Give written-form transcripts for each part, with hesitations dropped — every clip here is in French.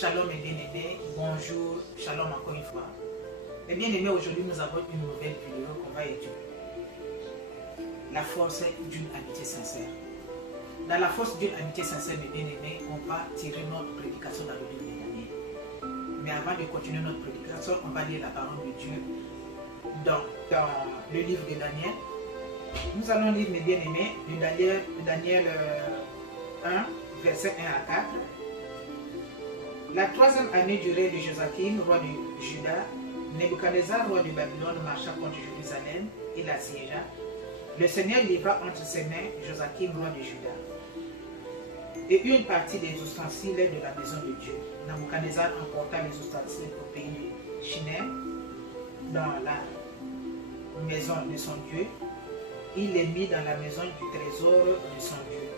Shalom mes bien-aimés, bonjour, shalom encore une fois. Mes bien-aimés, aujourd'hui nous avons une nouvelle vidéo qu'on va étudier. La force d'une amitié sincère. Dans la force d'une amitié sincère, mes bien-aimés, on va tirer notre prédication dans le livre de Daniel. Mais avant de continuer notre prédication, on va lire la parole de Dieu dans le livre de Daniel. Nous allons lire, mes bien-aimés, de Daniel 1, versets 1 à 4. La troisième année du règne de Joachim, roi de Juda, Nebuchadnezzar, roi de Babylone, marcha contre Jérusalem et l'assiégea. Le Seigneur livra entre ses mains Joachim, roi de Juda, et une partie des ustensiles de la maison de Dieu. Nebuchadnezzar emporta les ustensiles au pays de Shinem, dans la maison de son Dieu. Il les mit dans la maison du trésor de son Dieu.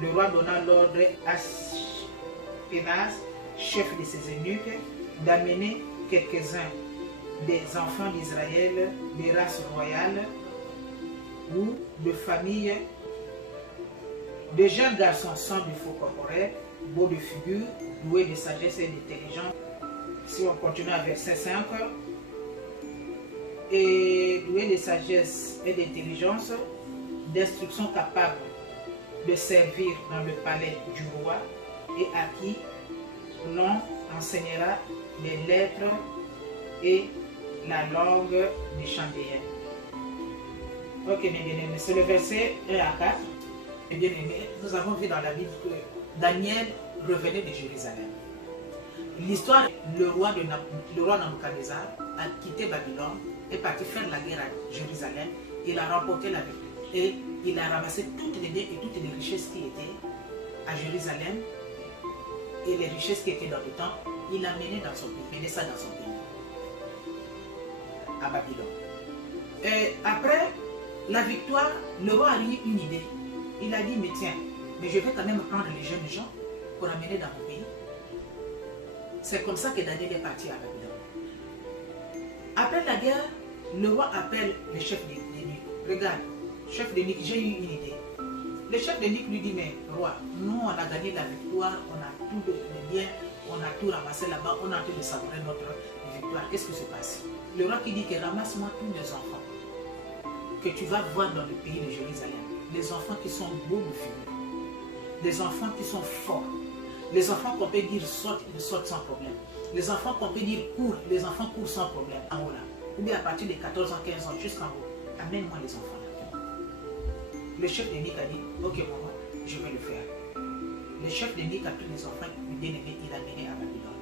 Le roi donna l'ordre à Ashpenaz, chef de ses eunuques, d'amener quelques-uns des enfants d'Israël, des races royales ou de familles, de jeunes garçons sans défaut corporel, beaux de figure, doués de sagesse et d'intelligence. Si on continue à verset 5, et doués de sagesse et d'intelligence, d'instruction capable de servir dans le palais du roi et à qui l'on enseignera les lettres et la langue des Chaldéens. Ok, mes bien-aimés, c'est le verset 1 à 4. Mes bien-aimés, nous avons vu dans la Bible que Daniel revenait de Jérusalem. L'histoire, le roi Nebuchadnezzar a quitté Babylone, est parti faire la guerre à Jérusalem, il a remporté la victoire et il a ramassé toutes les biens et toutes les richesses qui étaient à Jérusalem. Et les richesses qui étaient dans le temple, il l'a mené dans son pays, mené ça dans son pays, à Babylone. Et après la victoire, le roi a eu une idée. Il a dit, mais tiens, mais je vais quand même prendre les jeunes gens pour amener dans mon pays. C'est comme ça que Daniel est parti à Babylone. Après la guerre, le roi appelle le chef d'eunuques. Regarde, chef d'eunuques, j'ai eu une idée. Le chef d'eunuques lui dit, mais roi, nous on a gagné la victoire, on a tout les biens, on a tout ramassé là-bas, on a tout de savourer notre victoire. Qu'est-ce qui se passe? Le roi qui dit que ramasse-moi tous les enfants que tu vas voir dans le pays de Jérusalem. Les enfants qui sont beaux de figure, les enfants qui sont forts, les enfants qu'on peut dire sortent, ils sortent sans problème. Les enfants qu'on peut dire courent, les enfants courent sans problème. En haut là. Ou bien à partir de 14 ans, 15 ans, jusqu'en haut. Amène-moi les enfants là. Le chef d'eunuques a dit, ok maman, je vais le faire. Le chef d'eunuques a tous les enfants, bien aimé, il a mené à Babylone.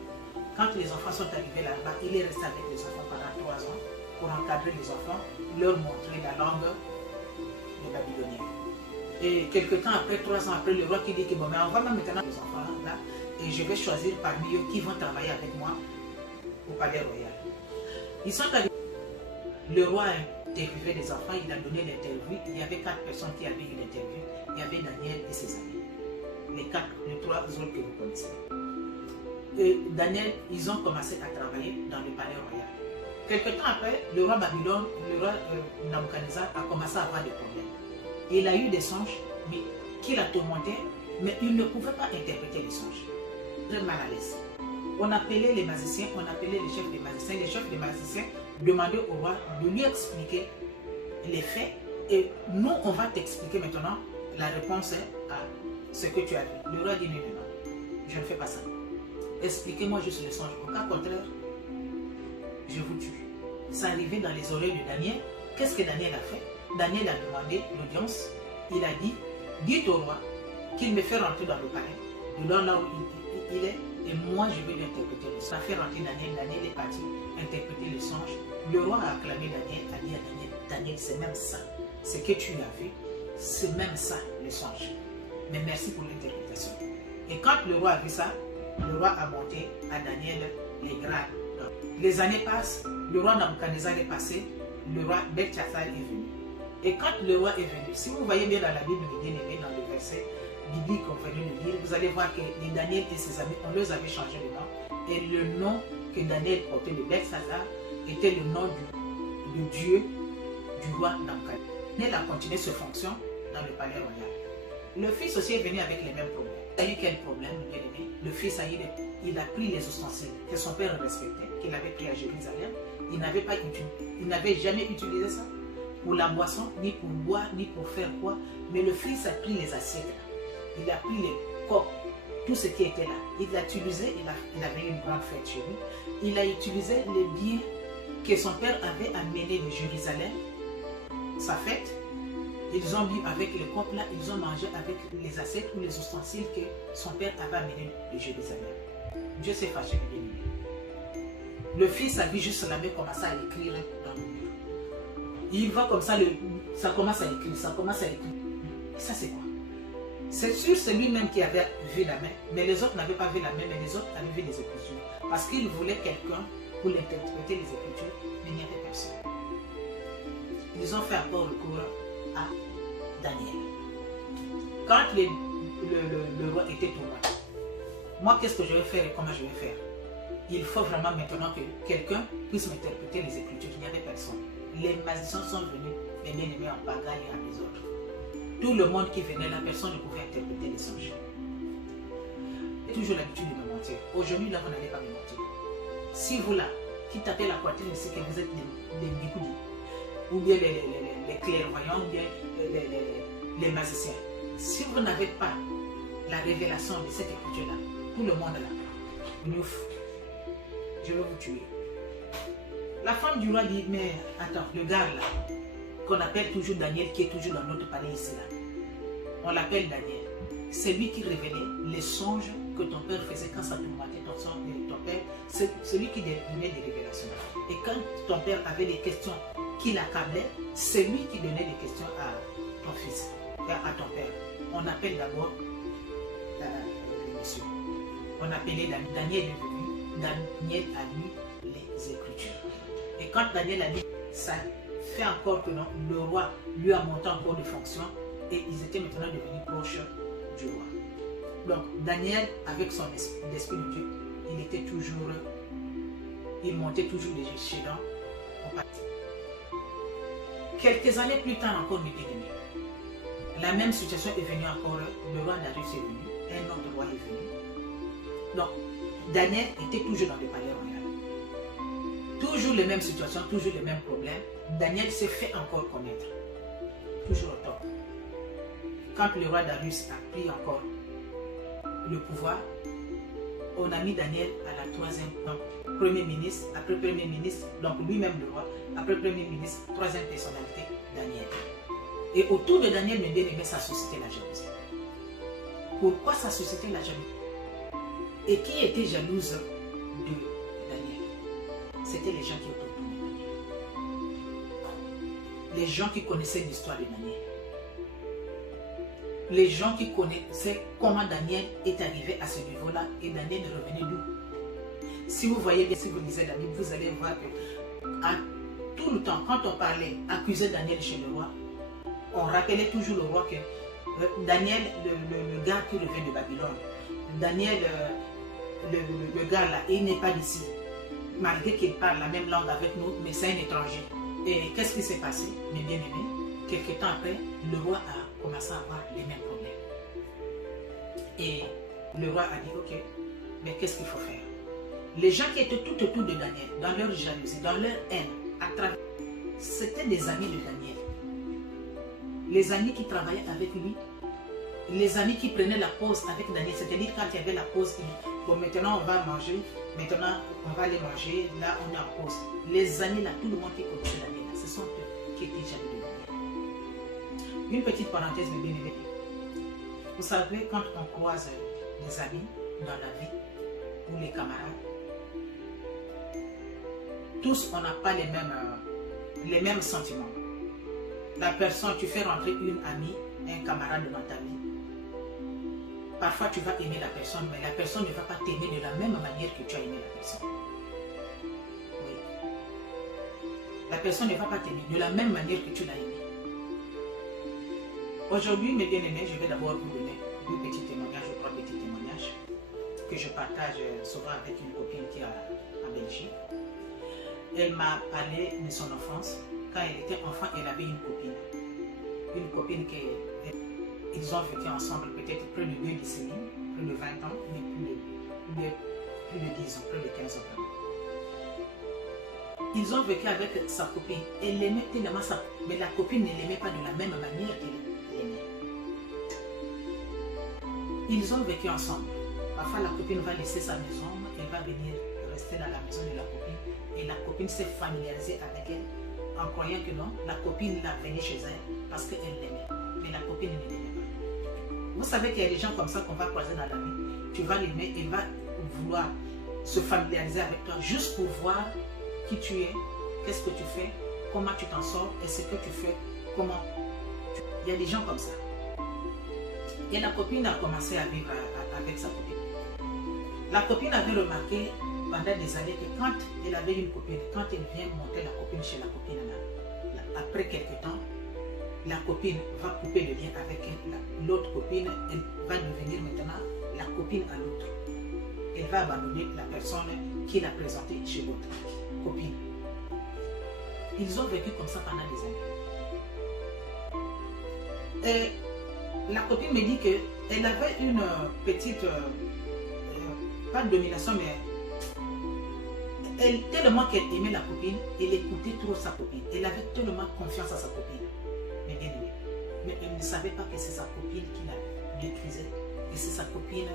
Quand les enfants sont arrivés là-bas, il est resté avec les enfants pendant 3 ans pour encadrer les enfants, leur montrer la langue des Babyloniens. Et quelques temps après, 3 ans après, le roi qui dit que bon, mais envoie maintenant les enfants là, et je vais choisir parmi eux qui vont travailler avec moi au palais royal. Ils sont arrivés. Le roi a interviewé des enfants, il a donné l'interview. Il y avait 4 personnes qui avaient eu l'interview. Il y avait Daniel et ses amis. Les 3 autres que vous connaissez. Et Daniel, ils ont commencé à travailler dans le palais royal. Quelque temps après, le roi Babylone, le roi Nebuchadnezzar a commencé à avoir des problèmes. Il a eu des songes, mais qui l'a tourmenté, mais il ne pouvait pas interpréter les songes. Très mal à l'aise. On appelait les magiciens, on appelait les chefs des magiciens. Les chefs des magiciens demandaient au roi de lui expliquer les faits. Et nous, on va t'expliquer maintenant la réponse à ce que tu as vu. Le roi dit non, non, je ne fais pas ça. Expliquez-moi juste le songe. Au cas contraire, je vous tue. Ça arrivait dans les oreilles de Daniel. Qu'est-ce que Daniel a fait? Daniel a demandé l'audience. Il a dit, dites au roi qu'il me fait rentrer dans le palais, de là où il est, et moi je vais lui interpréter le songe. Ça fait rentrer Daniel. Daniel est parti interpréter le songe. Le roi a acclamé Daniel, a dit à Daniel, Daniel, c'est même ça. Ce que tu as vu, c'est même ça, le songe. Mais merci pour l'interprétation. Et quand le roi a vu ça, le roi a monté à Daniel les grades. Les années passent, le roi Nebuchadnezzar est passé, le roi Belchassar est venu. Et quand le roi est venu, si vous voyez bien dans la Bible, bien aimé, dans le verset biblique qu'on venait de lire, vous allez voir que Daniel et ses amis, on leur avait changé de nom. Et le nom que Daniel portait, le Belchassar, était le nom du Dieu du roi Nebuchadnezzar. Daniel a continué ses fonctions dans le palais royal. Le fils aussi est venu avec les mêmes problèmes. Il a eu quel problème, bien aimé? Le fils il a pris les ustensiles que son père respectait, qu'il avait pris à Jérusalem. Il n'avait jamais utilisé ça pour la boisson, ni pour boire, ni pour faire quoi. Mais le fils a pris les assiettes, il a pris les copes, tout ce qui était là. Il l'a utilisé, il avait une grande fête chez lui. Il a utilisé les biens que son père avait amenés de Jérusalem, sa fête. Ils ont bu avec les copes là, ils ont mangé avec les assiettes ou les ustensiles que son père avait amenés de Jérusalem. Dieu s'est fâché de lui. Le fils a vu juste la main commencer à écrire dans le mur. Il va comme ça, ça commence à écrire, ça commence à écrire. Et ça c'est quoi? C'est sûr, c'est lui-même qui avait vu la main, mais les autres n'avaient pas vu la main, mais les autres avaient vu les Écritures. Parce qu'ils voulaient quelqu'un pour interpréter les Écritures, mais il n'y avait personne. Ils ont fait encore recours à Daniel. Quand le roi était au roi, moi qu'est-ce que je vais faire et comment je vais faire? Il faut vraiment maintenant que quelqu'un puisse m'interpréter les Écritures. Il n'y avait personne. Les magiciens sont venus, les bien-aimés en pagaille et en désordre. Tout le monde qui venait là, personne ne pouvait interpréter les songes. J'ai toujours l'habitude de me mentir. Aujourd'hui, là, vous n'allez pas me mentir. Si vous là, qui tapez la poitrine, c'est que vous êtes des Bikoudi, ou bien les clairvoyants, ou bien les magiciens. Si vous n'avez pas la révélation de cette écriture-là, tout le monde là, nouf, je vais vous tuer. La femme du roi dit, mais attends, le gars là, qu'on appelle toujours Daniel, qui est toujours dans notre palais ici là, on l'appelle Daniel. C'est lui qui révélait les songes que ton père faisait quand ça tourmentait ton père. C'est lui qui donnait des révélations. Et quand ton père avait des questions qui l'accablaient, c'est lui qui donnait des questions à ton fils, à ton père. On appelle d'abord le monsieur. On appelait Daniel est venu, Daniel a lu les Écritures. Et quand Daniel a lu, ça fait encore que non, le roi lui a monté encore de fonctions et ils étaient maintenant devenus proches du roi. Donc Daniel, avec son l'esprit de Dieu, il montait toujours les échelons au parti. Quelques années plus tard encore, mes bien-aimés, la même situation est venue encore, le roi Darius est venu, un autre roi est venu. Donc Daniel était toujours dans le palais royal. Toujours les mêmes situations, toujours les mêmes problèmes. Daniel s'est fait encore connaître. Toujours au top. Quand le roi Darius a pris encore le pouvoir, on a mis Daniel à la troisième, donc premier ministre, après premier ministre, donc lui-même le roi, après premier ministre, troisième personnalité, Daniel. Et autour de Daniel, mes bien-aimés, ça suscitait la jalousie. Pourquoi ça suscitait la jalousie? Et qui était jalouse de Daniel? C'était les gens qui étaient autour de Daniel. Les gens qui connaissaient l'histoire de Daniel. Les gens qui connaissaient comment Daniel est arrivé à ce niveau-là et Daniel est revenu d'où. Si vous voyez bien, si vous lisez la Bible, vous allez voir que à tout le temps, quand on parlait, accuser Daniel chez le roi, on rappelait toujours le roi que Daniel, le gars qui revient de Babylone, Daniel, le gars là, il n'est pas d'ici. Malgré qu'il parle la même langue avec nous, mais c'est un étranger. Et qu'est-ce qui s'est passé, mes bien-aimés? Quelques temps après, le roi a commencé à avoir les mêmes problèmes. Et le roi a dit, ok, mais qu'est-ce qu'il faut faire? Les gens qui étaient tout autour de Daniel, dans leur jalousie, dans leur haine, c'était des amis de Daniel. Les amis qui travaillaient avec lui, les amis qui prenaient la pause avec Daniel, c'est-à-dire quand il y avait la pause, bon maintenant on va manger, maintenant on va aller manger, là on est en pause. Les amis là, tout le monde qui connaissait Daniel, ce sont eux qui étaient jaloux de Daniel. Une petite parenthèse, mes bien-aimés. Vous savez, quand on croise des amis dans la vie, ou les camarades, tous on n'a pas les mêmes sentiments. La personne, tu fais rentrer une amie, un camarade dans ta vie. Parfois tu vas aimer la personne, mais la personne ne va pas t'aimer de la même manière que tu as aimé la personne. Oui. La personne ne va pas t'aimer de la même manière que tu l'as aimé. Aujourd'hui, mes bien-aimés, je vais d'abord vous donner deux petits témoignages ou trois petits témoignages que je partage souvent avec une copine qui est en Belgique. Elle m'a parlé de son enfance. Quand elle était enfant, elle avait une copine. Une copine qu'ils ont vécu ensemble peut-être près de 2 décennies plus de 20 ans, mais plus de 10 ans, plus de 15 ans. Ils ont vécu avec sa copine. Elle l'aimait tellement ça, mais la copine ne l'aimait pas de la même manière qu'elle l'aimait. Ils ont vécu ensemble. Parfois, la copine va laisser sa maison, elle va venir rester dans la maison de la copine. Et la copine s'est familiarisée avec elle en croyant que non, la copine l'a venue chez elle parce qu'elle l'aimait. Mais la copine ne l'aimait pas. Vous savez qu'il y a des gens comme ça qu'on va croiser dans la vie. Tu vas l'aimer, elle va vouloir se familiariser avec toi juste pour voir qui tu es, qu'est-ce que tu fais, comment tu t'en sors et ce que tu fais, comment. Il y a des gens comme ça. Et la copine a commencé à vivre avec sa copine. La copine avait remarqué pendant des années que quand elle avait une copine, quand elle vient monter la copine chez la copine, après quelques temps, la copine va couper le lien avec elle. L'autre copine, elle va devenir maintenant la copine à l'autre. Elle va abandonner la personne qui l'a présentée chez l'autre copine. Ils ont vécu comme ça pendant des années. Et la copine me dit qu'elle avait une petite, pas de domination, mais tellement qu'elle aimait la copine, elle écoutait trop sa copine. Elle avait tellement confiance à sa copine. Mais bien aimée. Mais elle ne savait pas que c'est sa copine qui la détruisait. Et c'est sa copine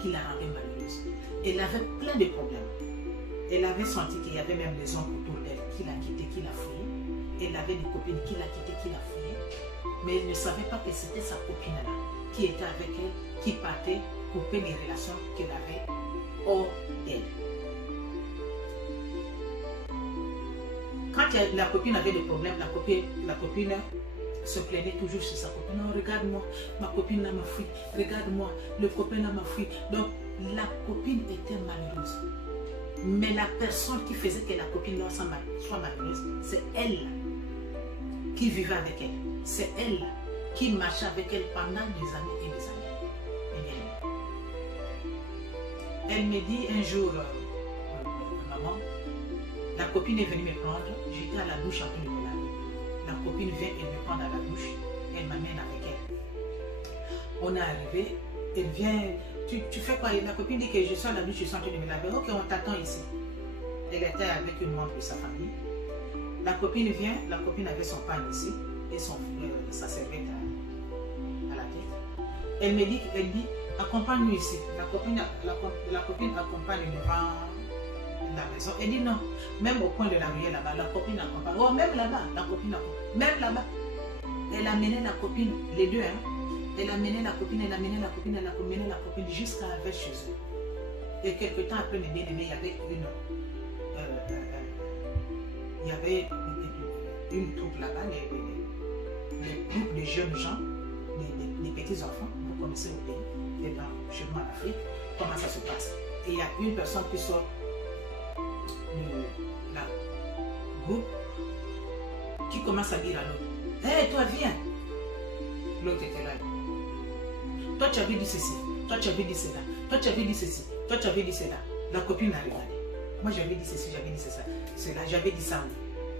qui la rendait malheureuse. Elle avait plein de problèmes. Elle avait senti qu'il y avait même des hommes autour d'elle qui la quittaient, qui la fouillaient. Elle avait des copines qui la quittaient, qui la fouillaient. Mais elle ne savait pas que c'était sa copine-là qui était avec elle, qui partait couper les relations qu'elle avait hors d'elle. Quand la copine avait des problèmes, la copine se plaignait toujours sur sa copine. Non, regarde-moi, ma copine m'a fui. Regarde-moi, le copain m'a fui. Donc, la copine était malheureuse. Mais la personne qui faisait que la copine soit malheureuse, c'est elle qui vivait avec elle. C'est elle qui marchait avec elle pendant des années et des années. Elle me dit un jour, maman, la copine est venue me prendre, j'étais à la douche en train de me laver. La copine vient et me prend dans la douche, elle m'amène avec elle. On est arrivé, elle vient, tu fais quoi? La copine dit que je suis à la douche, je suis en train de me laver. Ok, on t'attend ici. Elle était avec une membre de sa famille. La copine vient, la copine avait son pain ici et sa serviette à la tête. Elle me dit, accompagne-nous ici. La copine accompagne devant la maison. Elle dit non, même au coin de la ruelle là-bas, la copine accompagne. Oh, même là-bas, la copine accompagne. Même là-bas. Elle a mené la copine, les deux, hein. Elle a mené la copine, elle a mené la copine, elle a mené la copine jusqu'à avec chez eux. Et quelques temps après mes bien-aimés, il y avait une troupe là-bas, les groupes de jeunes gens, les petits enfants, vous connaissez au pays, chez nous en Afrique, comment ça se passe. Et il y a une personne qui sort de la groupe qui commence à dire à l'autre, hé, toi viens. L'autre était là. Toi tu avais dit ceci, toi tu avais dit cela, toi tu avais dit ceci, toi tu avais dit cela. La copine a regardé. Moi j'avais dit ceci, j'avais dit cela, j'avais dit ça.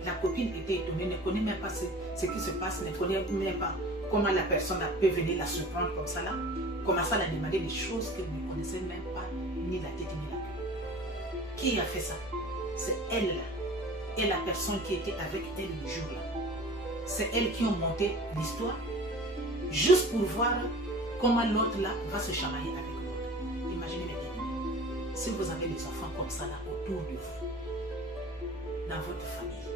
La copine était étonnée, ne connaît même pas ce qui se passe, ne connaît même pas comment la personne peut venir la surprendre comme ça là. Commencer à la demander des choses qu'elle ne connaissait même pas, ni la tête ni la queue. Qui a fait ça? C'est elle là. Et la personne qui était avec elle le jour là. C'est elle qui ont monté l'histoire juste pour voir comment l'autre là va se chamailler avec l'autre. Imaginez mes bien-aimés, si vous avez des enfants comme ça là autour de vous, dans votre famille,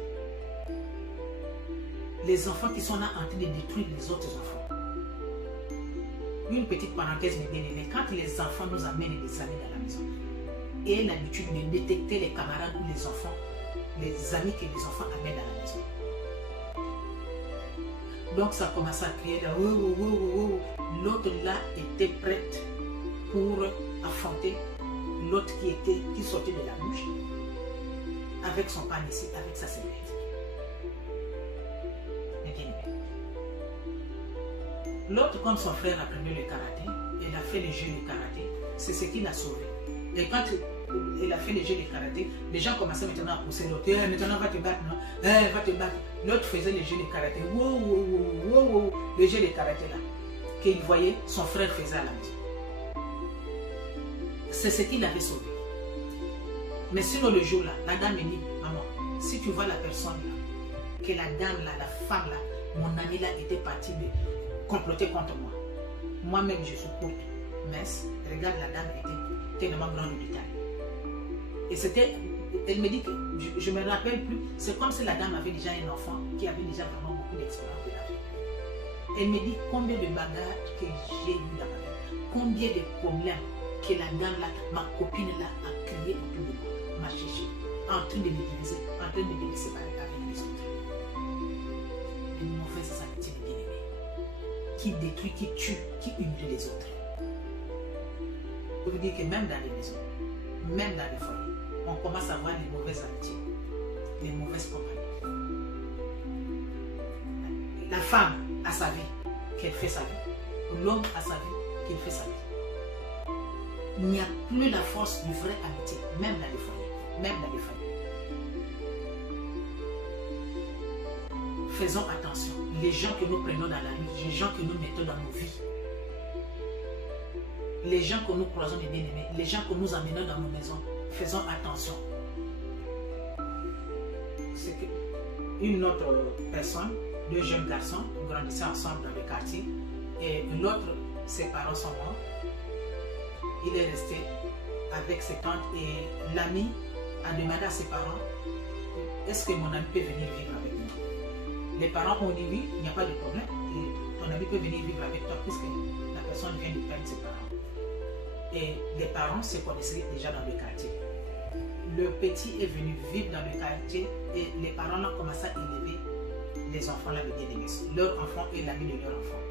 les enfants qui sont là en train de détruire les autres enfants. Une petite parenthèse, mes bien-aimés, quand les enfants nous amènent des amis dans la maison, et l'habitude de détecter les camarades ou les enfants, les amis que les enfants amènent dans la maison. Donc ça commence à crier là, l'autre là était prête pour affronter l'autre qui sortait de la bouche avec son pain ici, avec sa serviette. L'autre, comme son frère apprenait le karaté, il a fait le jeu de karaté, c'est ce qui l'a sauvé. Et quand il a fait le jeu de karaté, les gens commençaient maintenant à pousser l'autre. Maintenant va te battre, non? Va te battre. L'autre faisait le jeu de karaté. Le jeu de karaté là. Qu'il voyait, son frère faisait à la maison. c'est ce qui l'avait sauvé. Mais sinon, le jour-là, la dame me dit, maman, si tu vois la personne là, que la dame là, la femme là, mon ami là était parti me comploter contre moi. Moi-même, je suis courte, mince. Regarde, la dame était tellement grande au détail. Et c'était, elle me dit que, je ne me rappelle plus, c'est comme si la dame avait déjà un enfant qui avait déjà vraiment beaucoup d'expérience de la vie. Elle me dit combien de bagarres que j'ai eu dans ma vie, combien de problèmes que la dame là, ma copine là, a créé autour de moi, m'a cherché, en train de me diviser, en train de me séparer avec les autres. Une mauvaise amitié de bien-aimé, qui détruit, qui tue, qui humilie les autres. Je vous dis que même dans les maisons, même dans les foyers, on commence à voir les mauvaises amitiés, les mauvaises compagnies. La femme a sa vie, qu'elle fait sa vie. L'homme a sa vie, qu'il fait sa vie. Il n'y a plus la force du vrai amitié, même dans les foyers, même dans les familles. Faisons attention. Les gens que nous prenons dans la rue, les gens que nous mettons dans nos vies, les gens que nous croisons des bien-aimés, les gens que nous emmenons dans nos maisons, faisons attention. C'est qu'une autre personne, deux jeunes garçons, grandissaient ensemble dans le quartier, et l'autre, ses parents sont morts. Il est resté avec ses tantes et l'ami a demandé à ses parents, est-ce que mon ami peut venir vivre avec nous? Les parents ont dit oui, il n'y a pas de problème, et ton ami peut venir vivre avec toi puisque la personne vient de perdre ses parents. Et les parents se connaissaient déjà dans le quartier. Le petit est venu vivre dans le quartier et les parents ont commencé à élever les enfants là de bien-aimés, leur enfant et l'ami de leur enfant.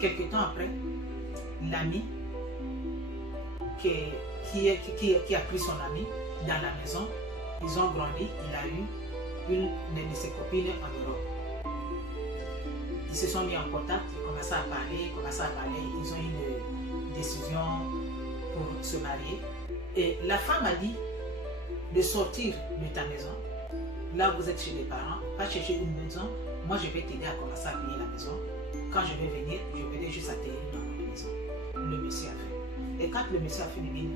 Quelque temps après, l'ami qui a pris son ami dans la maison, ils ont grandi, il a eu une de ses copines en Europe. Ils se sont mis en contact, ils commençaient à parler, ils ont eu une décision pour se marier. Et la femme a dit de sortir de ta maison. Là, vous êtes chez les parents, pas chercher une maison. Moi, je vais t'aider à commencer à payer la maison. Quand je vais venir, je vais juste atterrir dans notre maison. Le monsieur a fait. Et quand le monsieur a fait le bien,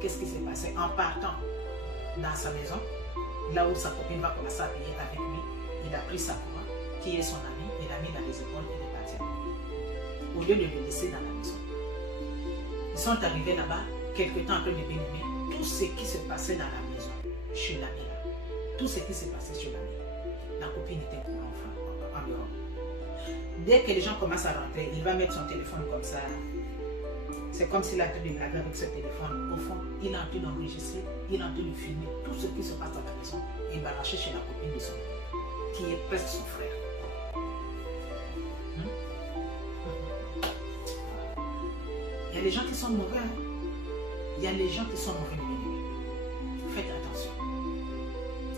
qu'est-ce qui s'est passé? En partant dans sa maison, là où sa copine va commencer à payer avec lui, il a pris sa croix, qui est son ami, il l'a mis dans les épaules et il est parti avec lui. Au lieu de le laisser dans la maison. Ils sont arrivés là-bas, quelques temps après le bien-aimé, tout ce qui se passait dans la maison, chez l'ami là, tout ce qui se passait chez l'ami, la copine était pour l'enfant en Europe. Dès que les gens commencent à rentrer, il va mettre son téléphone comme ça. C'est comme s'il a fait une blague avec ce téléphone. Au fond, il a en train d'enregistrer, il a en train de filmer tout ce qui se passe dans la maison et balancer chez la copine de son ami, qui est presque son frère. Il y a des gens qui sont mauvais. Il y a des gens qui sont mauvais. Faites attention.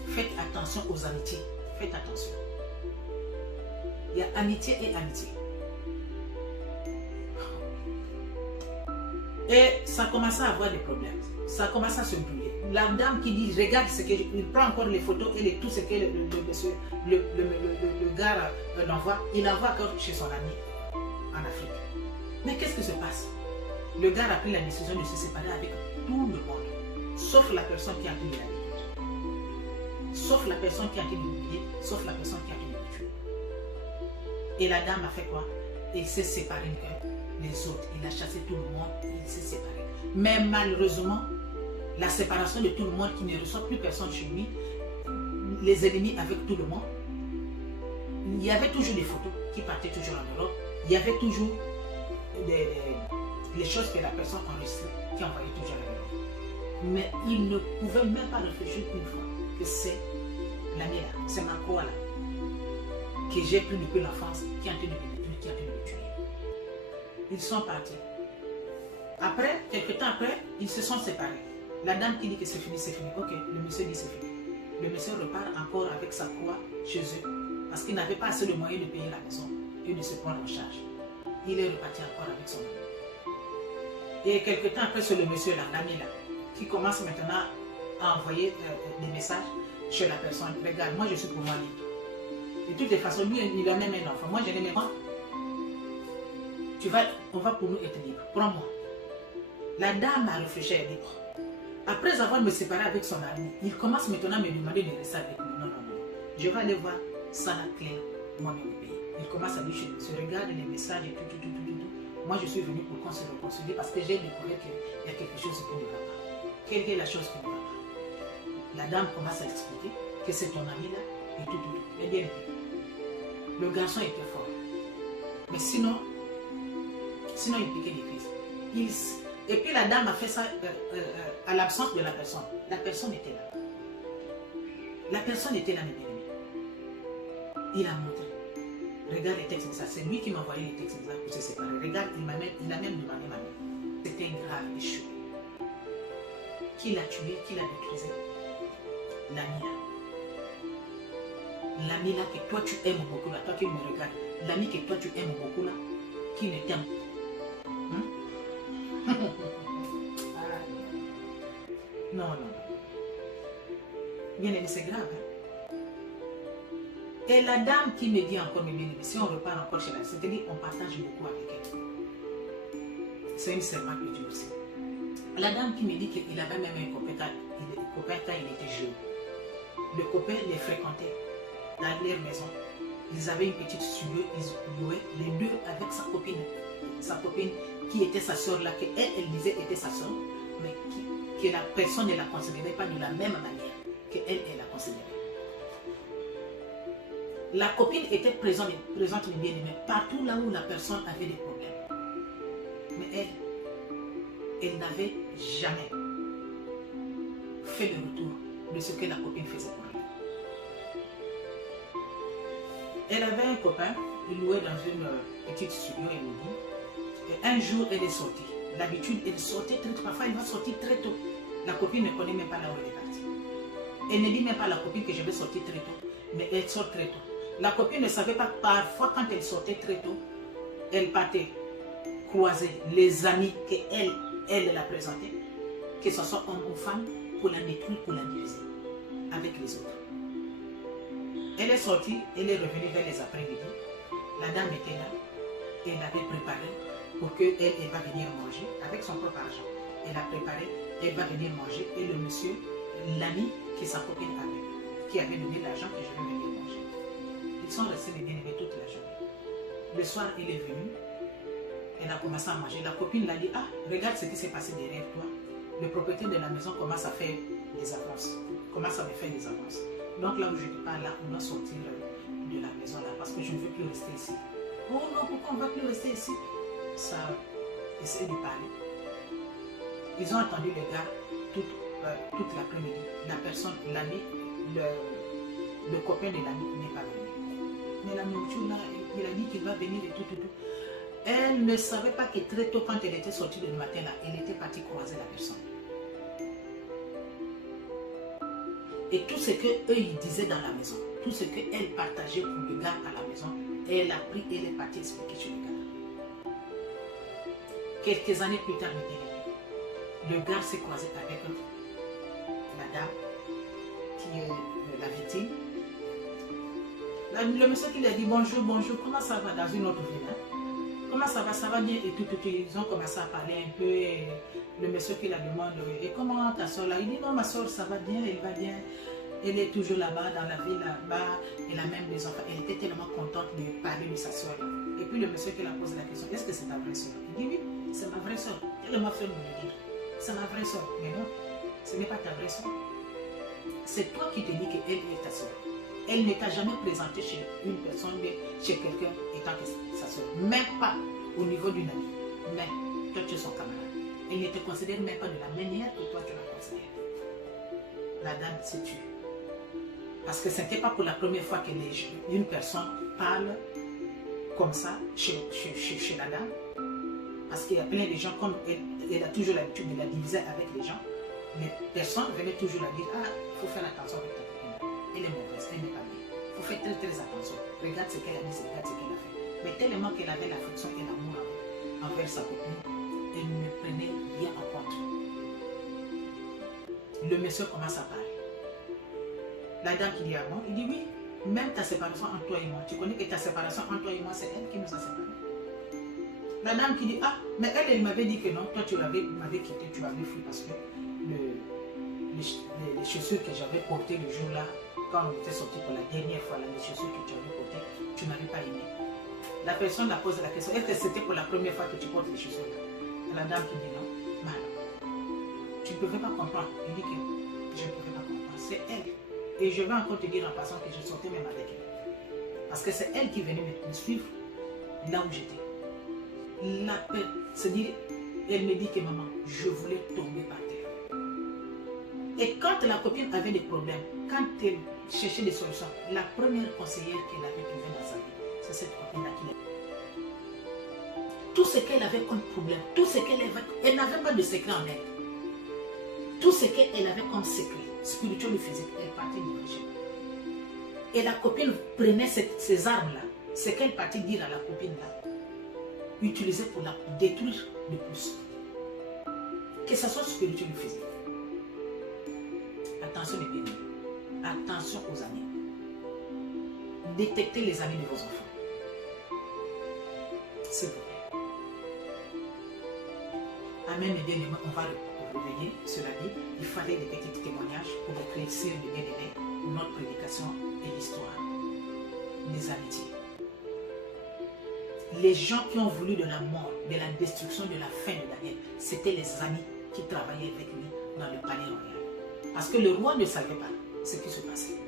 Faites attention aux amitiés. Faites attention. Il y a amitié et amitié. Et ça commence à avoir des problèmes. Ça commence à se brouiller. La dame qui dit, regarde ce que il prend encore les photos et tout ce que le gars l'envoie, il envoie encore chez son ami en Afrique. Mais qu'est-ce qui se passe? Le gars a pris la décision de se séparer avec tout le monde, sauf la personne qui a pris la décision. Sauf la personne qui a été l'oublier, sauf la personne qui a été le tuer. Et la dame a fait quoi? Il s'est séparé des autres. Il a chassé tout le monde, il s'est séparé. Mais malheureusement, la séparation de tout le monde qui ne reçoit plus personne chez lui, les ennemis avec tout le monde, il y avait toujours des photos qui partaient toujours en Europe, il y avait toujours les choses que la personne enregistrait qui envoyait toujours à l'Europe. Mais il ne pouvait même pas réfléchir une fois que c'est l'ami là, c'est ma croix là, que j'ai pris depuis l'enfance, qui a été de me détruire, qui a été de me tuer. Ils sont partis. Après, quelques temps après, ils se sont séparés. La dame qui dit que c'est fini, c'est fini. Ok, le monsieur dit c'est fini. Le monsieur repart encore avec sa croix chez eux parce qu'il n'avait pas assez de moyens de payer la maison et de se prendre en charge. Il est reparti encore avec son ami. Et quelques temps après, c'est le monsieur là, l'ami là, qui commence maintenant à envoyer des messages chez la personne. Regarde, moi je suis pour moi libre. De toutes les façons, lui, il a même un enfant. Moi, je n'ai même pas. On va pour nous être libres. Prends-moi. La dame a réfléchi, elle dit, Après avoir me séparé avec son ami, il commence maintenant à me demander de rester avec moi. Non, non, non. Je vais aller voir Sana Claire, moi-même au pays. Il commence à dire, je regarde les messages et tout. Moi, je suis venu pour qu'on se réconcilie parce que j'ai découvert qu'il y a quelque chose qui ne va pas. Quelle est la chose qui ne va pas? La dame commence à expliquer que c'est ton ami là et tout. Mais bien aimé. Le garçon était fort. Mais sinon il piquait des crises. Et puis la dame a fait ça à l'absence de la personne. La personne était là. La personne était là, mes bien-aimés. Il a montré. Regarde les textes, ça. C'est lui qui m'a envoyé les textes pour se séparer. Regarde, il a même demandé ma mère. C'était grave et chaud. Qui l'a tué, qui l'a maîtrisé? L'ami là. L'ami là que toi tu aimes beaucoup là, toi qui me regardes. L'ami que toi tu aimes beaucoup là, qui ne t'aime pas. Non. Bien aimé, c'est grave. Hein? Et la dame qui me dit encore, mes bien-aimés, si on repart encore chez elle, c'est-à-dire on partage beaucoup avec elle. C'est une servante de Dieu aussi. La dame qui me dit qu'il avait même un copain quand il était jeune. Le copain les fréquentait dans leur maison. Ils avaient une petite studio, ils louaient les deux avec sa copine qui était sa soeur là, elle disait était sa soeur, mais que la personne ne la considérait pas de la même manière qu'elle la considérait. La copine était présente les bien-aimés, partout là où la personne avait des problèmes. Mais elle n'avait jamais fait le retour de ce que la copine faisait pour elle. Elle avait un copain, il louait dans une petite studio, elle me dit. Et un jour, elle est sortie. D'habitude, elle sortait très tôt. Parfois, elle va sortir très tôt. La copine ne connaît même pas là où elle est partie. Elle ne dit même pas à la copine que je vais sortir très tôt. Mais elle sort très tôt. La copine ne savait pas, parfois, quand elle sortait très tôt, elle partait croiser les amis qu'elle la présentait, que ce soit homme ou femme, pour la détruire, pour la diviser avec les autres. Elle est sortie, elle est revenue vers les après-midi. La dame était là, elle avait préparé pour qu'elle va venir manger avec son propre argent. Elle a préparé, elle va venir manger et le monsieur, l'ami que sa copine avait, qui avait donné l'argent que je vais venir manger. Ils sont restés les bien-aimés toute la journée. Le soir, il est venu, elle a commencé à manger. La copine l'a dit, ah, regarde ce qui s'est passé derrière toi. Le propriétaire de la maison commence à faire des avances, commence à me faire des avances. Donc là où je ne pas là, on doit sortir de la maison là parce que je ne veux plus rester ici. Oh non, pourquoi on ne va plus rester ici? Ça essaie de parler. Ils ont attendu les gars toute l'après-midi. La personne, l'ami, le copain de l'ami n'est pas venu. Mais la nourriture là, il a dit qu'il va venir et tout. Elle ne savait pas que très tôt, quand elle était sortie le matin là, elle était partie croiser la personne. Et tout ce qu'eux ils disaient dans la maison, tout ce qu'elle partageait pour le gars à la maison, elle a pris et elle est partie expliquer sur le gars. Quelques années plus tard, le gars s'est croisé avec la dame qui est la victime. Le monsieur qui lui a dit bonjour, comment ça va dans une autre ville? Comment ça va bien et tout. Ils ont commencé à parler un peu. Et le monsieur qui la demande, et comment ta soeur là? Il dit non, ma soeur ça va bien, elle va bien. Elle est toujours là-bas, dans la ville là-bas. Elle a même des enfants. Elle était tellement contente de parler de sa soeur là. Et puis le monsieur qui la pose la question, est-ce que c'est ta vraie soeur? Il dit oui, c'est ma vraie soeur. Elle m'a fait me le dire. C'est ma vraie soeur. Mais non, ce n'est pas ta vraie soeur. C'est toi qui te dis qu'elle est ta soeur. Elle ne t'a jamais présenté chez une personne, chez quelqu'un étant sa soeur. Même pas au niveau d'une amie. Mais toi, tu es son camarade. Elle ne te considère même pas de la manière que toi, tu la considères. La dame s'est tuée. Parce que ce n'était pas pour la première fois qu'une personne parle comme ça chez la dame. Parce qu'il y a plein de gens, comme elle a toujours l'habitude de la diviser avec les gens, mais personne venait toujours la dire, ah, il faut faire attention avec ta copine. Elle est mauvaise, elle n'est pas bien. Il faut faire très attention. Regarde ce qu'elle a dit, regarde ce qu'elle a fait. Mais tellement qu'elle avait l'affection et l'amour envers sa copine, elle ne prenait rien en compte. Le monsieur commence à parler. La dame qui dit ah bon, il dit oui, même ta séparation entre toi et moi, tu connais que ta séparation entre toi et moi, c'est elle qui nous a séparés. La dame qui dit ah, mais elle m'avait dit que non, toi tu m'avais quitté, tu m'avais fui parce que chaussures que j'avais portées le jour-là, quand on était sorti pour la dernière fois, les chaussures que tu avais portées, tu n'avais pas aimé. La personne a posé la question, est-ce que c'était pour la première fois que tu portes les chaussures là? La dame qui dit non, mal. Tu ne pouvais pas comprendre. Il dit que je ne pouvais pas comprendre. C'est elle. Et je vais encore te dire en passant que je sortais même avec elle. Parce que c'est elle qui venait me suivre là où j'étais. L'appel, c'est-à-dire, elle me dit que maman, je voulais tomber par terre. Et quand la copine avait des problèmes, quand elle cherchait des solutions, la première conseillère qu'elle avait trouvée dans sa vie, c'est cette copine-là qui l'a. Tout ce qu'elle avait comme problème, tout ce qu'elle avait, elle n'avait pas de secret en elle. Tout ce qu'elle avait comme secret, spirituel ou physique, elle partait diriger. Et la copine prenait ces armes-là, ce qu'elle partait dire à la copine-là, utilisait pour la détruire de plus. Que ce soit spirituel ou physique. Attention les bénis. Attention aux amis. Détectez les amis de vos enfants. S'il vous plaît. Amen, mes bien-aimés, on va revenir. Cela dit, il fallait des petits témoignages pour éclaircir les bien-aimés notre prédication et l'histoire des amitiés. Les gens qui ont voulu de la mort, de la destruction, de la fin de Daniel, c'était les amis qui travaillaient avec lui dans le palais royal. Parce que le roi ne savait pas ce qui se passait.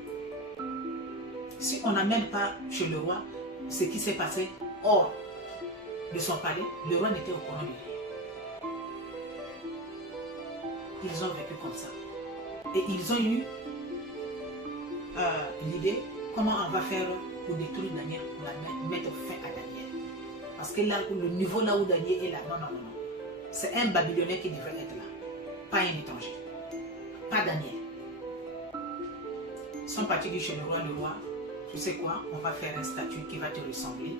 Si on n'amène pas chez le roi ce qui s'est passé hors de son palais, le roi n'était au courant de rien. Ils ont vécu comme ça. Et ils ont eu l'idée comment on va faire pour détruire Daniel, pour mettre fin à Daniel. Parce que là, le niveau là où Daniel est là, non. C'est un Babylonais qui devrait être là. Pas un étranger. Pas Daniel. Ils sont partis chez le roi, tu sais quoi, on va faire une statue qui va te ressembler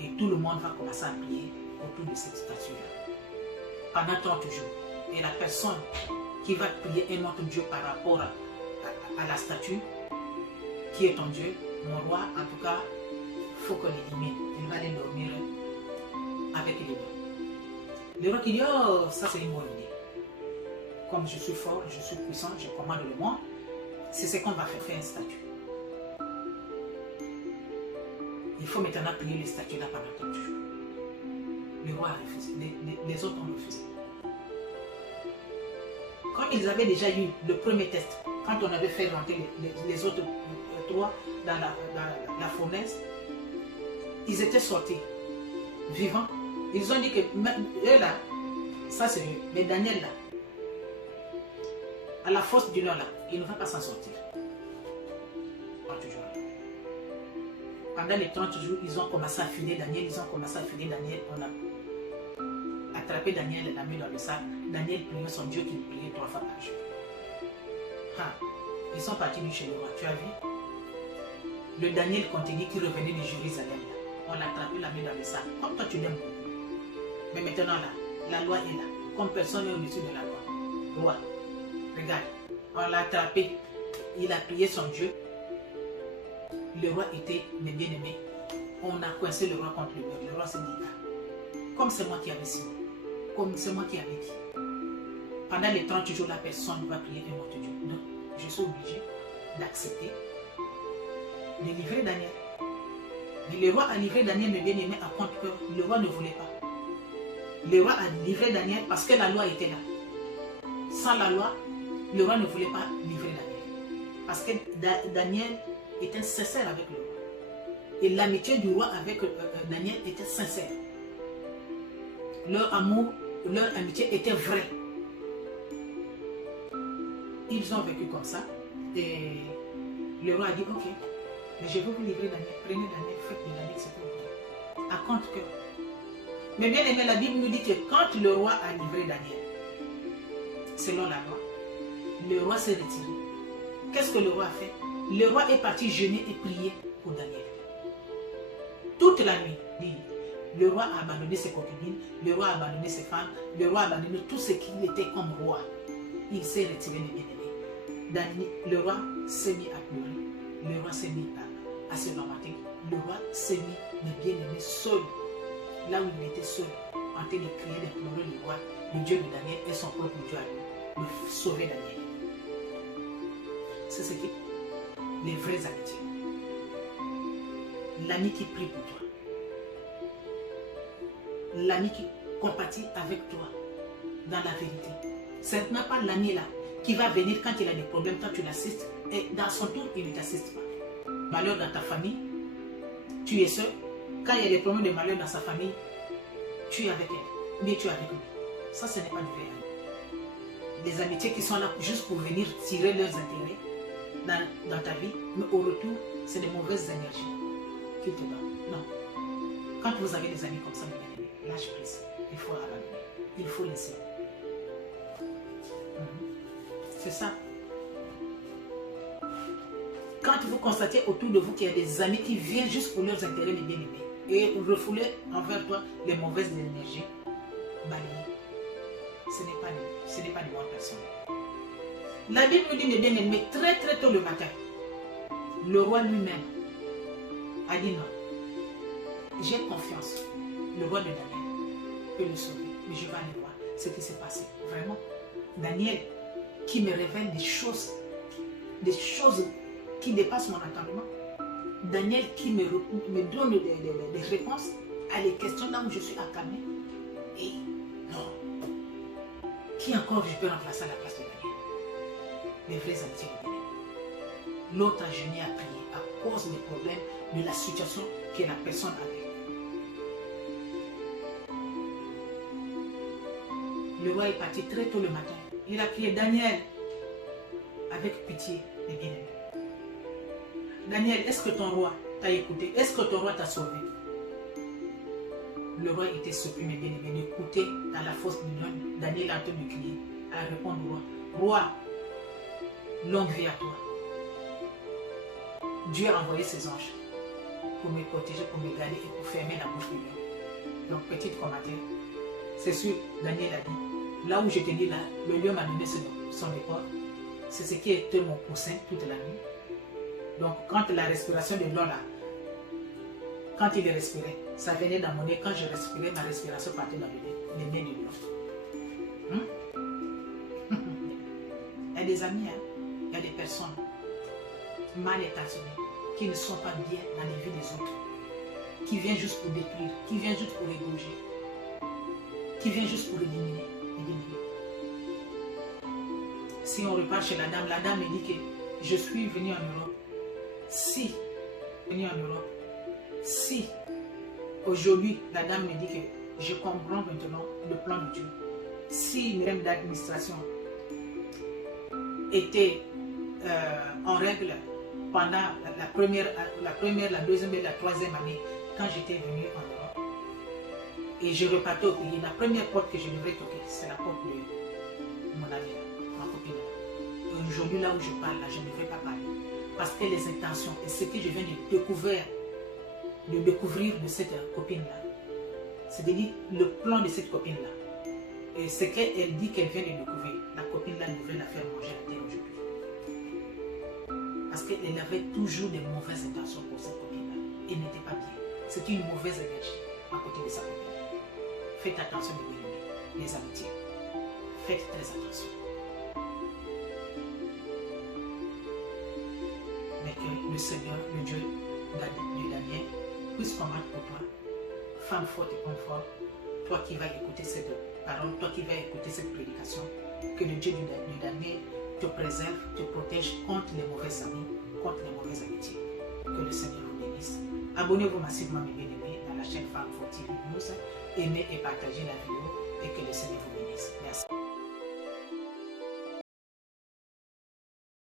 et tout le monde va commencer à prier autour de cette statue-là. Pendant 30 jours. Et la personne qui va prier un autre Dieu par rapport à la statue, qui est ton Dieu, mon roi, en tout cas, il faut qu'on l'élimine. Il va aller dormir avec les lions. Le roi qui dit, oh, ça c'est une bonne idée. Comme je suis fort, je suis puissant, je commande le monde, c'est ce qu'on va faire une statue. Il faut maintenant prier les statues là pendant 30 jours. Le roi a refusé, les autres ont refusé. Quand ils avaient déjà eu le premier test, quand on avait fait rentrer les autres trois dans la fournaise, ils étaient sortis vivants. Ils ont dit que eux là, ça c'est eux, mais Daniel là, à la force du nom là, il ne va pas s'en sortir. Pendant les 30 jours, ils ont commencé à filer Daniel, on a attrapé Daniel et l'a mis dans le sac. Daniel priait son Dieu qu'il priait 3 fois par jour. Ils sont partis chez le roi, tu as vu? Le Daniel continue qui revenait de Jérusalem. On l'a attrapé, l'a mis dans le sac. Comme toi tu l'aimes beaucoup. Mais maintenant là, la loi est là. Comme personne n'est au-dessus de la loi. Roi, regarde, on l'a attrapé. Il a prié son Dieu. Le roi était mes bien-aimés. On a coincé le roi contre le mur. Le roi s'est dit, comme c'est moi qui avais signé, comme c'est moi qui avais dit. Pendant les 30 jours, la personne va prier un autre Dieu. Donc, je suis obligé d'accepter de livrer Daniel. Mais le roi a livré Daniel, mes bien-aimés, à compte que le roi ne voulait pas. Le roi a livré Daniel parce que la loi était là. Sans la loi, le roi ne voulait pas livrer Daniel. Parce que Daniel était sincère avec le roi. Et l'amitié du roi avec Daniel était sincère. Leur amour, leur amitié était vraie. Ils ont vécu comme ça. Et le roi a dit, ok, mais je vais vous livrer Daniel. Prenez Daniel, faites de Daniel ce que vous voulez. À compte que. Mais bien aimé, la Bible nous dit que quand le roi a livré Daniel, selon la loi, le roi s'est retiré. Qu'est-ce que le roi a fait? Le roi est parti jeûner et prier pour Daniel. Toute la nuit, le roi a abandonné ses concubines, le roi a abandonné ses femmes, le roi a abandonné tout ce qu'il était comme roi. Il s'est retiré des bien-aimés. Le roi s'est mis à pleurer, le roi s'est mis à se lamenter, le roi s'est mis des bien-aimés seul, là où il était seul, en train de crier, d'implorer le roi, le Dieu de Daniel et son propre Dieu à lui, de sauver Daniel. c'est ce qui est les vraies amitiés. L'ami qui prie pour toi. L'ami qui compatit avec toi dans la vérité. Ce n'est pas l'ami là qui va venir quand il a des problèmes, quand tu l'assistes, et dans son tour, il ne t'assiste pas. Malheur dans ta famille, tu es seul. Quand il y a des problèmes de malheur dans sa famille, tu es avec elle, mais tu es avec lui. Ça, ce n'est pas du vrai ami. Des amitiés qui sont là juste pour venir tirer leurs intérêts dans ta vie, mais au retour, c'est des mauvaises énergies qui te donnent. Non. Quand vous avez des amis comme ça, lâche prise. Il faut abandonner. Il faut laisser. C'est ça. Quand vous constatez autour de vous qu'il y a des amis qui viennent juste pour leurs intérêts les bien-aimés et refouler envers toi les mauvaises énergies, balayez. Ce n'est pas de bonnes personnes. La Bible nous dit, mes bien-aimés, très très tôt le matin, le roi lui-même a dit non. J'ai confiance. Le roi de Daniel peut le sauver. Mais je vais aller voir ce qui s'est passé. Vraiment. Daniel, qui me révèle des choses qui dépassent mon entendement. Daniel qui me donne des réponses à des questions là où je suis accamé. Et non. Qui encore je peux remplacer à la place de Daniel? Les vraies amitiés de Daniel. L'autre a jeûné, a prié à cause des problèmes de la situation que la personne avait. Le roi est parti très tôt le matin. Il a prié Daniel avec pitié et bien-aimé. Daniel, est-ce que ton roi t'a écouté? Est-ce que ton roi t'a sauvé? Le roi était surpris, mes bien-aimés, d'écouter dans la fosse du lion. Daniel a en train de crier, à répondre au roi. Roi, longue vie à toi. Dieu a envoyé ses anges pour me protéger, pour me garder et pour fermer la bouche du lion. Donc, petite commentaire. C'est sûr, Daniel a dit, là où je tenais là, le lion m'a donné son épaule. C'est ce qui était mon coussin toute la nuit. Donc, quand la respiration de lion là, quand il respirait, ça venait dans mon nez. Quand je respirais, ma respiration partait dans les nez du lion. Il y a des amis, il y a des personnes mal intentionnées qui ne sont pas bien dans les vies des autres, qui viennent juste pour détruire, qui viennent juste pour égorger, qui vient juste pour éliminer. Si on repart chez la dame me dit que je suis venu en Europe. Si aujourd'hui la dame me dit que je comprends maintenant le plan de Dieu, si même l'administration était en règle pendant la première, la deuxième et la troisième année, quand j'étais venu en Europe, et je repartais au pays, la première porte que je devrais toquer, c'est la porte de mon ami, ma copine. Et aujourd'hui, là où je parle, là, je ne devrais pas parler. Parce que les intentions et ce que je viens de découvrir de cette copine-là, c'est-à-dire le plan de cette copine-là, et ce qu'elle dit qu'elle vient de découvrir, la copine-là devrait la faire manger la terre aujourd'hui. Parce qu'elle avait toujours des mauvaises intentions pour cette copine-là. Elle n'était pas bien. C'était une mauvaise énergie à côté de sa copine. Faites attention, les amitiés. Faites très attention. Mais que le Seigneur, le Dieu de Daniel, puisse combattre pour toi. Femme forte et homme fort, toi qui vas écouter cette parole, toi qui vas écouter cette prédication, que le Dieu de Daniel te préserve, te protège contre les mauvais amis, contre les mauvaises amitiés. Que le Seigneur vous bénisse. Abonnez-vous massivement, mes bien-aimés, dans la chaîne Femme Forte TV News. Aimez et partagez la vidéo et que le Seigneur vous bénisse. Merci.